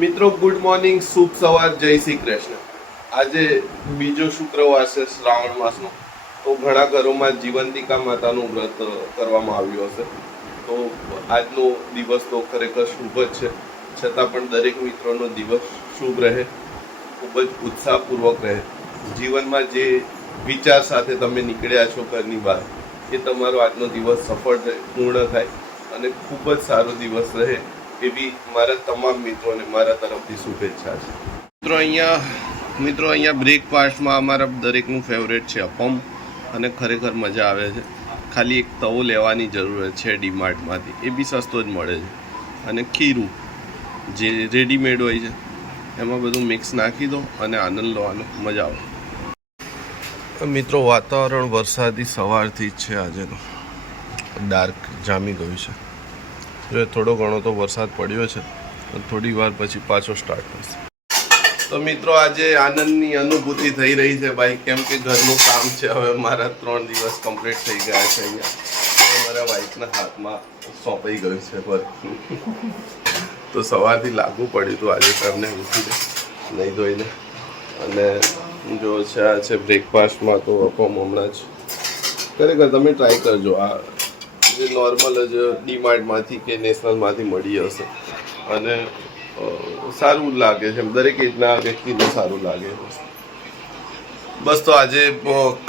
મિત્રો good morning, શુભ સવાર, જય શ્રી કૃષ્ણ. આજે બીજો શુક્રવાર છે શ્રાવણ માસનો. તો ઘણા ઘરોમાં જીવંતિકા માતાનું વ્રત કરવામાં આવ્યું હશે. તો આજનો દિવસ તો ખરેખર શુભ જ છે. છતાં પણ દરેક મિત્રોનો દિવસ શુભ રહે, ખૂબ જ ઉત્સાહપૂર્વક રહે. જીવનમાં જે વિચાર સાથે તમે નીકળ્યા છો ઘરની બહાર, એ તમારો આજનો દિવસ સફળ પૂર્ણ થાય અને ખૂબ જ સારો દિવસ રહે એવી મારા તમામ મિત્રોને મારા તરફથી શુભેચ્છા છે. મિત્રો અહીંયા બ્રેકફાસ્ટમાં અમારા દરેકનું ફેવરેટ છે અપમ, અને ખરેખર મજા આવે છે. ખાલી એક તવો લેવાની જરૂરત છે ડીમાર્ટમાંથી, એ બી સસ્તો જ મળે છે. અને ખીરું જે રેડીમેડ હોય છે એમાં બધું મિક્સ નાખી દો અને આનંદ લેવાનો, મજા આવે. મિત્રો વાતાવરણ વરસાદી સવારથી જ છે. આજેનો ડાર્ક જામી ગયું છે. જો થોડો ઘણો તો વરસાદ પડ્યો છે, થોડી વાર પછી પાછો સ્ટાર્ટ થશે. તો મિત્રો આજે આનંદની અનુભૂતિ થઈ રહી છે ભાઈ, કેમ કે ઘરનું કામ છે. હવે મારા 3 દિવસ કમ્પ્લીટ થઈ ગયા છે. અહીંયા મારા વાઈફના હાથમાં સોંપાઈ ગયું છે વર્ક. તો સવારથી લાગુ પડ્યું હતું આજે તમને ઉઠીને નહીં ધોઈને. અને જો છે આ છે બ્રેકફાસ્ટમાં તો અપમ હમણાં જ. ખરેખર તમે ટ્રાય કરજો. આ જે નોર્મલ જ ડીમાર્ટમાંથી કે નેશનલમાંથી મળી હશે અને સારું લાગે છે. દરેક એજના વ્યક્તિને સારું લાગે. બસ તો આજે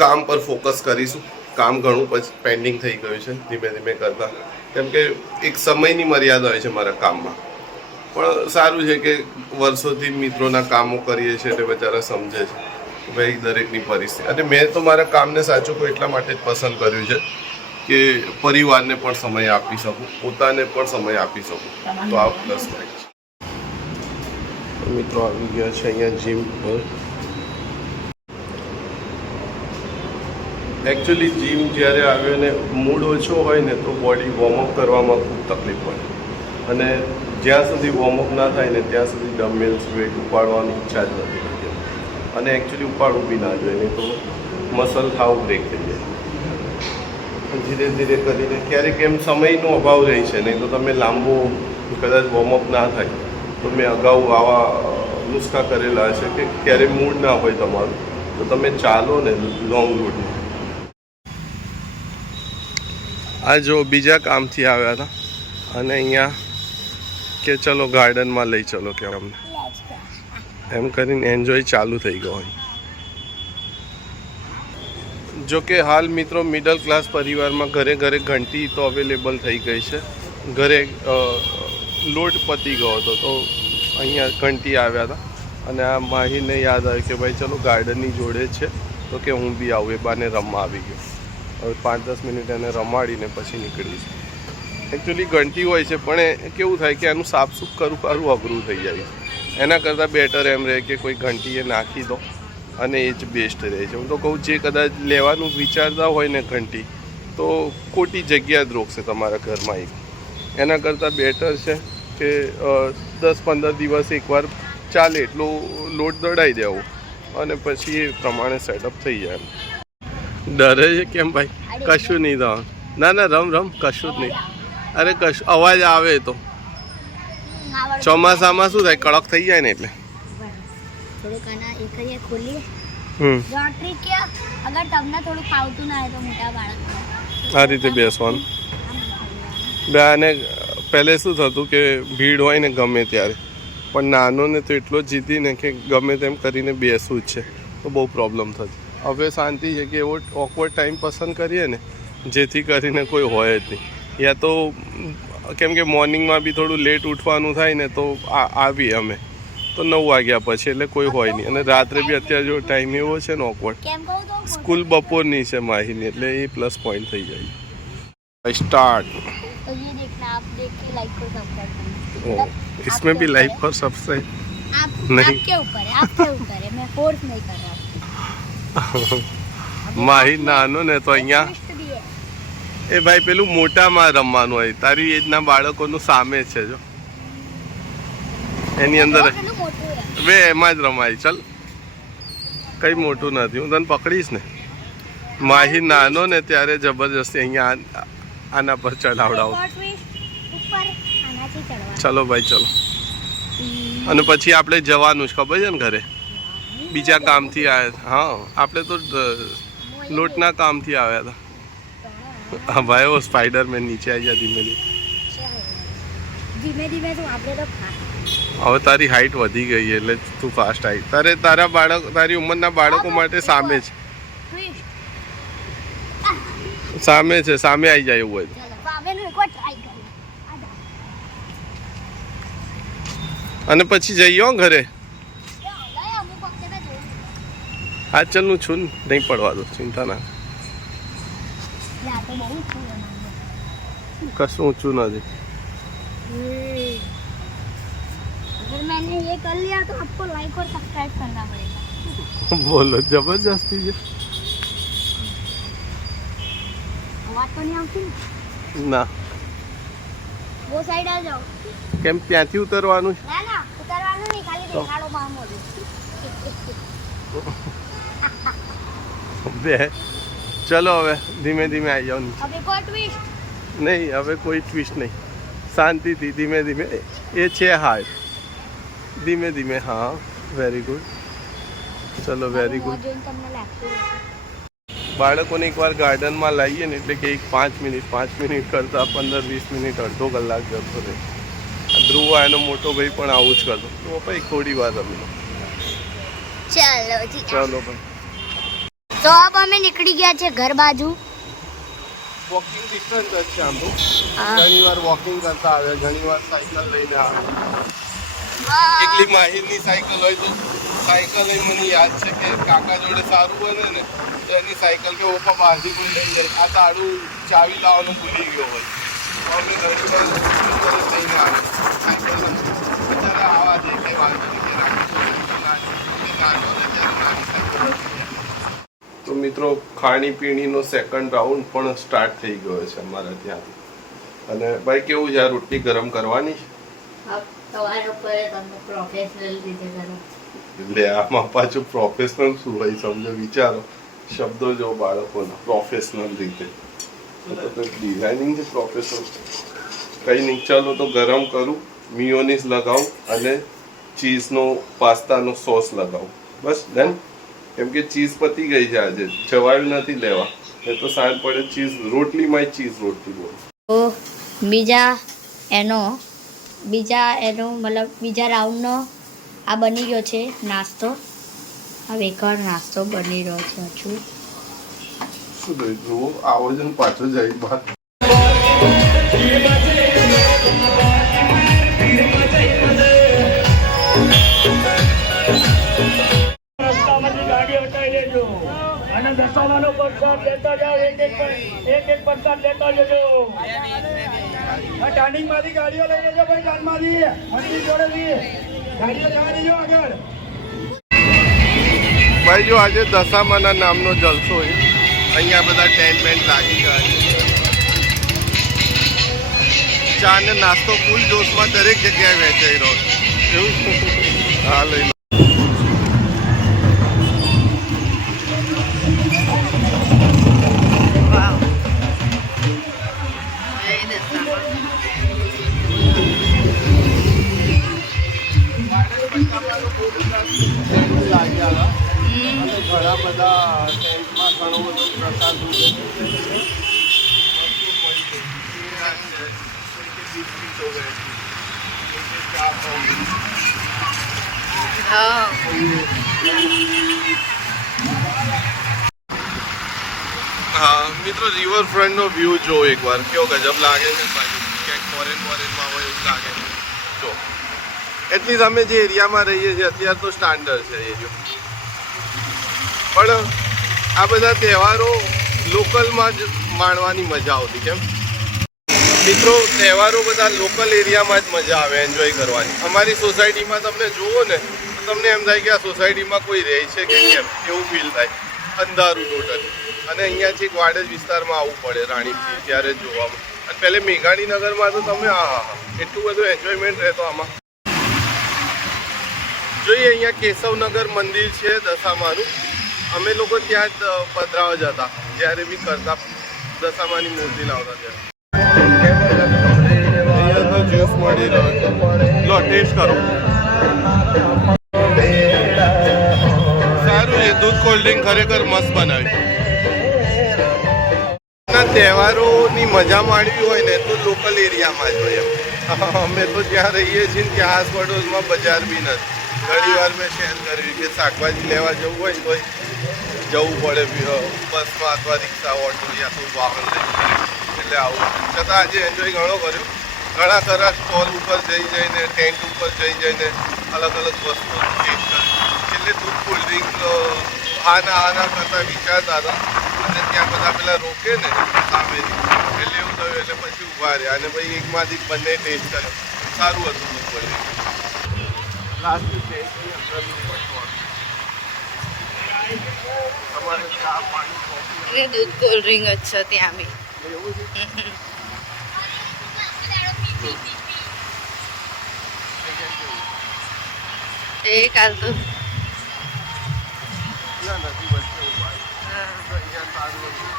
કામ પર ફોકસ કરીશું. કામ ઘણું પછી પેન્ડિંગ થઈ ગયું છે ધીમે ધીમે કરતા, કેમ કે એક સમયની મર્યાદા હોય છે મારા કામમાં. પણ સારું છે કે વર્ષોથી મિત્રોના કામો કરીએ છીએ એટલે બચારા સમજે છે ભાઈ દરેકની પરિસ્થિતિ. અને મેં તો મારા કામને સાચું કોઈ એટલા માટે જ પસંદ કર્યું છે કે પરિવારને પણ સમય આપી શકું, પોતાને પણ સમય આપી શકું. તો આ પ્લસ પોઈન્ટ છે. મિત્રો આવી ગયા છે અહીંયા જીમ પર. એકચ્યુઅલી જીમ જ્યારે આવ્યો ને મૂડ ઓછો હોય ને તો બોડી વોર્મઅપ કરવામાં ખૂબ તકલીફ પડે. અને જ્યાં સુધી વોર્મઅપ ના થાય ને ત્યાં સુધી ડમ્બેલ્સ વેટ ઉપાડવાની ઈચ્છા જ નથી થતી. અને એકચ્યુઅલી ઉપાડવું બી ના જોઈએ, નહીં તો મસલ થાવ બ્રેક થઈ જાય. ધીરે ધીરે કરીને ક્યારેક એમ સમયનો અભાવ રહે છે, નહીં તો તમે લાંબુ કદાચ વોર્મઅપ ના થાય તો મેં અગાઉ આવા નુસ્ખા કરેલા છે કે ક્યારે મૂડ ના હોય તમારું તો તમે ચાલો ને લોંગ રૂટમાં. આ જો બીજા કામથી આવ્યા હતા અને અહીંયા કે ચલો ગાર્ડનમાં લઈ ચલો કે અમને એમ કરીને એન્જોય ચાલુ થઈ ગયો હોય. જો કે હાલ મિત્રો મિડલ ક્લાસ પરિવારમાં ઘરે ઘરે ઘંટી તો અવેલેબલ થઈ ગઈ છે. ઘરે લોટ પતી ગયો હતો તો અહીંયા ઘંટી આવ્યા હતા અને આ માહીને યાદ આવ્યું કે ભાઈ ચલો ગાર્ડનની જોડે છે તો કે હું બી આવું. એ બાને રમવા આવી ગયો. હવે 5-10 મિનિટ એને રમાડીને પછી નીકળીશ. એકચ્યુઅલી ઘંટી હોય છે પણ એ કેવું થાય કે એનું સાફસૂફ કરવું અઘરું થઈ જાય છે. એના કરતાં બેટર એમ રહે કે કોઈ ઘંટી એ નાખી દો અને એ જ બેસ્ટ રહે છે. હું તો કહું જે કદાચ લેવાનું વિચારતા હોય ને ઘંટી, તો ખોટી જગ્યા જ રોકશે તમારા ઘરમાં. એક એના કરતાં બેટર છે કે 10-15 દિવસ એકવાર ચાલે એટલો લોટ દડાઈ દેવો અને પછી એ પ્રમાણે સેટઅપ થઈ જાય. ડરે છે કેમ ભાઈ? કશું નહીં થવાનું. ના ના રમ કશું જ નહીં. અરે કશું અવાજ આવે તો ચોમાસામાં શું થાય, કડક થઈ જાય ને એટલે. આ રીતે બેસવાનું. અને પહેલે શું થતું કે ભીડ હોય ને ગમે ત્યારે, પણ નાનો ને તો એટલો જીતી ને કે ગમે તેમ કરીને બેસવું જ છે, તો બહુ પ્રોબ્લેમ થતી. હવે શાંતિ છે કે એવો ઓકવર્ડ ટાઈમ પસંદ કરીએ ને જેથી કરીને કોઈ હોય જ નહીં. યા તો કેમ કે મોર્નિંગમાં બી થોડું લેટ ઉઠવાનું થાય ને તો આવીએ અમે તો 9 વાગ્યા પછી, એટલે કોઈ હોય નહીં. અને રાત્રે બી અત્યારે જો ટાઈમ એવો છે ને ઓકવર્ડ, સ્કૂલ બપોરની છે માહીની, એટલે એ પ્લસ પોઈન્ટ થઈ જાય. स्टार्ट इसमें भी लाइक और सब्सक्राइब नहीं, आपके ऊपर है, आपके ऊपर है, मैं फोर्स नहीं कर रहा. માહી નાનો ને તો અહીંયા એ ભાઈ પેલું મોટામાં રમવાનું હોય. તારી એજના બાળકોનું સામે છે જો, એની અંદર વે એમાં જ રમાય. ચાલ કંઈ મોટું નથી, હું તને પકડીશ ને. માહી નાનો ને ત્યારે જબરજસ્તી અહીંયા આના પર ચડાવડાવું. ચલો ભાઈ ચલો. અને પછી આપણે જવાનું જ ખબર છે ને ઘરે બીજા કામથી આવ્યા. હા આપણે તો લોટના કામથી આવ્યા હતા. હા ભાઈ ઓ સ્પાઈડરમેન નીચે આવી જા ધીમે ધીમે તો આપણે તો હવે તારી હાઈટ વધી ગઈ એટલે તું ફાસ્ટ આવી. તારી ઉંમરના બાળકો માટે સામે છે, સામે આવી જાય એવું હોય. અને પછી જઈએ ઘરે. હા ચાલ હું છું નહીં પડવા દો, ચિંતા ના. કશું ઊંચું નથી. अगर मैंने ये कर लिया तो आपको लाइक और सब्सक्राइब करना पड़ेगा. बोलो जबरदस्ती है आवाज तो नहीं આવતી ના. वो साइड आ जाओ. કેમ ત્યાંથી ઉતરવાનું? ના ઉતરવાનું નહીં, ખાલી દેખાડો મામો બે ચલો હવે ધીમે ધીમે આવી જાઓ. હવે કોઈ ટ્વિસ્ટ નહીં, હવે કોઈ ટ્વિસ્ટ નહીં, શાંતિથી ધીમે ધીમે. એ છે હાર્ડ. ધીમે ધીમે. હા વેરી ગુડ. ચલો વેરી ગુડ. બાળકોને એકવાર ગાર્ડનમાં લાવીએ ને એટલે કે 5 મિનિટ કરતાં 15-20 મિનિટ અડધો કલાક જતો રહે. ધ્રુવ એનો મોટો ભાઈ પણ આવું જ કરતો. તો પપ્પા એક થોડી વાર રમી લો. ચલો ભાઈ. તો अब અમે નીકળી ગયા છે ઘર બાજુ. વોકિંગ ડિસ્ટન્સ જ છે આમ તો. ઘણી વાર વોકિંગ કરતા આવે, ઘણી વાર સાયકલ લઈને આવે. એકલી માહિરની સાયકલ હોય તો સાયકલ મને યાદ છે કે કાકા જોડે સારું બને ને તો એની સાયકલ કે ઓપા બહારથી કોઈ લઈ જાય. આ તાળું ચાવી લાવવાનું ભૂલી ગયો હોય. અમે ઘણી વાર લઈને આવે સાયકલ અત્યારે આવા દે કે તો મિત્રો ખાણીપીણીનો સેકન્ડ રાઉન્ડ પણ સ્ટાર્ટ થઈ ગયો છે અમારા ત્યાંથી. અને ભાઈ કેવું છે, આ રોટલી ગરમ કરવાની છે? એટલે આમાં પાછું પ્રોફેશનલ શું હોય સમજો, વિચારો શબ્દો જો બાળકોના પ્રોફેશનલ રીતે. તો ડિઝાઇનિંગ છે પ્રોફેશનલ. કંઈ નહીં, ચલો તો ગરમ કરું, મિયોનીઝ લગાવું અને ચીઝનો પાસ્તાનો સોસ લગાવું. બસ ડન. કેમ કે ચીઝ પતી ગઈ છે આજે, જવાયું નથી લેવા. એ તો સાંજ પડે ચીઝ રોટલીમાં ચીઝ રોટલી બોલ. તો બીજા મતલબ બીજા રાઉન્ડનો આ બની ગયો છે નાસ્તો. હવે એકવાર નાસ્તો બની રહ્યો છે હજુ. શું થયું ધ્રુવ? આવો જ ને પાછો જાય બહાર. અને દશામાનો પ્રસાદ લેતા જાઓ, એક પ્રસાદ લેતા જજો. ટર્નિંગ માંથી ગાડીઓ લઈ લેજો ભાઈ, ટર્નમાંથી મંદિર જોડેથી ગાડીઓ જવા દેજો આગળ. ભાઈ જો આજે દશામાના નામનો જલસો છે. અહીંયા બધા ટેન્ટ બેન્ટ લાગી ગયા છે. ચા ને નાસ્તો ફૂલ જોશમાં દરેક જગ્યાએ વેચાઈ રહ્યો છે. એવું હા લઈ લો. ઘણા બધા ટેન્ટમાં ઘણો બધો પ્રસાદ હા મિત્રો, રિવરફ્રન્ટનો વ્યૂ જો એકવાર કેવો ગજબ લાગે છે. ક્યાંક ફોરેનમાં હોય એવું લાગે જો. એટલીસ્ટ અમે જે એરિયામાં રહીએ છીએ અત્યારે તો સ્ટાન્ડર્ડ છે એરિયો. પણ આ બધા તહેવારો લોકલમાં જ માણવાની મજા આવતી. કેમ મિત્રો, તહેવારો બધા લોકલ એરિયામાં જ મજા આવે એન્જોય કરવાની. અમારી સોસાયટીમાં તમે જુઓ ને તો તમને એમ થાય કે આ સોસાયટીમાં કોઈ રહે છે કે કેમ, એવું ફીલ થાય. અંધારું ટોટલ. અને અહીંયાથી વાડજ વિસ્તારમાં આવવું પડે રાણીપથી ત્યારે જોવામાં. અને પહેલે મેઘાણીનગરમાં તો તમે એટલું બધું એન્જોયમેન્ટ રહેતો આમાં. જોઈએ અહીંયા કેશવનગર મંદિર છે દશામાનું. અમે લોકો ત્યાં જ પધરાવા જતા જ્યારે બી કરતા દશામાની મૂર્તિ લાવતા ત્યારે. અહીંયા તો જ્યુસ મળી રહ્યો છે. લો ટેસ્ટ કરો. સારું છે. દૂધ કોલ્ડ ડ્રિંક ખરેખર મસ્ત બનાવી. તહેવારોની મજા માણવી હોય ને તો લોકલ એરિયામાં જ હોય. અમે તો જ્યાં રહીએ છીએ ને ત્યાં આસપાડોશમાં બજાર બી નથી. ઘણી વાર મેં શેર કર્યું કે શાકભાજી લેવા જવું હોય તો જવું પડે બસમાં અથવા રિક્ષા ઓટો યા કોઈ વાહન લઈ. એટલે આવું છતાં આજે એન્જોય ઘણો કર્યો. ઘણા ખરા સ્ટોલ ઉપર જઈને ટેન્ટ ઉપર જઈને અલગ અલગ વસ્તુઓ ટેસ્ટ કરી. છેલ્લે દૂધ કોલ્ડ ડ્રિંક આના કરતાં વિચારતા હતા અને ત્યાં બધા પેલા રોકે ને સામેથી એટલે એવું થયું એટલે પછી ઊભા રહ્યા અને ભાઈ એકમાંથી બંને ટેસ્ટ કર્યો. સારું હતું દૂધ કોલ્ડ ડ્રિંક. લાસ્ટ ટેસ્ટ તમારે ચા પાણી કોફી દૂધ કોલ્ડ ડ્રિંક જ છે ત્યાં બી. એવું છે. એ કાલ તો ના નથી વચ્ચે ઊભા તો અહીંયા સારું હતું.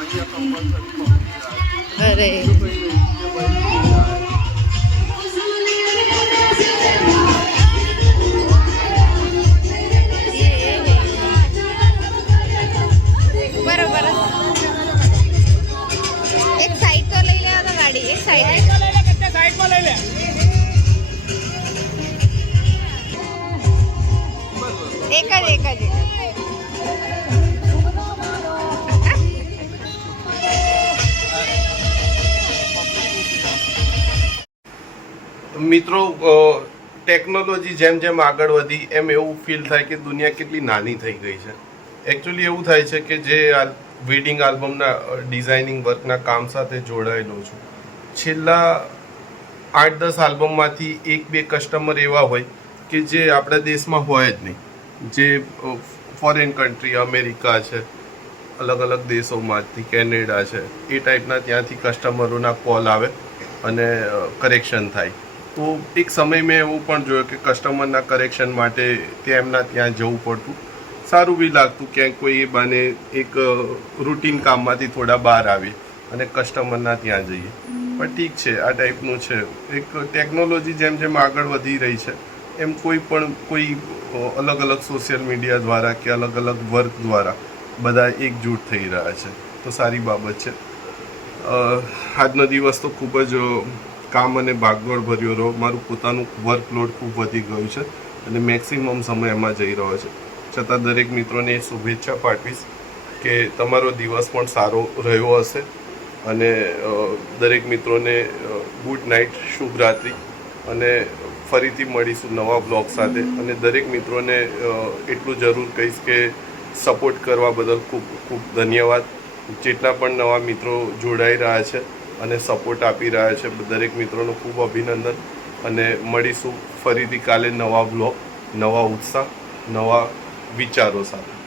અહીંયા કમ્પલસરી અરે બરોબર. એક સાઈડ તો લઈ લેવા તો ગાડી એક સાઈડ સાઈડમાં લઈ લે. એક જ મિત્રો ટેકનોલોજી જેમ જેમ આગળ વધી એમ એવું ફીલ થાય કે દુનિયા કેટલી નાની થઈ ગઈ છે. એકચ્યુઅલી એવું થાય છે કે જે આ વેડિંગ આલ્બમના ડિઝાઇનિંગ વર્કના કામ સાથે જોડાયેલો છું. છેલ્લા 8-10 આલ્બમમાંથી 1-2 કસ્ટમર એવા હોય કે જે આપણા દેશમાં હોય જ નહીં, જે ફોરેન કન્ટ્રી અમેરિકા છે, અલગ અલગ દેશોમાંથી કેનેડા છે, એ ટાઈપના ત્યાંથી કસ્ટમરોના કોલ આવે અને કરેક્શન થાય. તો એક સમય મેં એવું પણ જોયું કે કસ્ટમરના કરેક્શન માટે તેમના ત્યાં જવું પડતું. સારું બી લાગતું ક્યાંક કોઈ એ બાને એક રૂટીન કામમાંથી થોડા બહાર આવીએ અને કસ્ટમરના ત્યાં જઈએ. પણ ઠીક છે, આ ટાઈપનું છે. એક ટેકનોલોજી જેમ જેમ આગળ વધી રહી છે એમ કોઈ અલગ અલગ સોશિયલ મીડિયા દ્વારા કે અલગ અલગ વર્ક દ્વારા બધા એકજૂટ થઈ રહ્યા છે. તો સારી બાબત છે. આજનો દિવસ તો ખૂબ જ કામ અને ભાગદોડ ભર્યો રહ્યો. મારું પોતાનું વર્કલોડ ખૂબ વધી ગયું છે અને મેક્સિમમ સમય એમાં જઈ રહ્યો છે. છતાં દરેક મિત્રોને શુભેચ્છા પાઠવીશ કે તમારો દિવસ પણ સારો રહ્યો હશે અને દરેક મિત્રોને ગુડ નાઇટ, શુભ રાત્રિ અને ફરીથી મળીશું નવા બ્લોગ સાથે. અને દરેક મિત્રોને એટલું જરૂર કહીશ કે સપોર્ટ કરવા બદલ ખૂબ ખૂબ ધન્યવાદ. જેટલા પણ નવા મિત્રો જોડાઈ રહ્યા છે અને સપોર્ટ આપી રહ્યા છે દરેક મિત્રોનો ખૂબ અભિનંદન. અને મળીશું ફરીથી કાલે નવા બ્લોગ, નવા ઉત્સાહ, નવા વિચારો સાથે.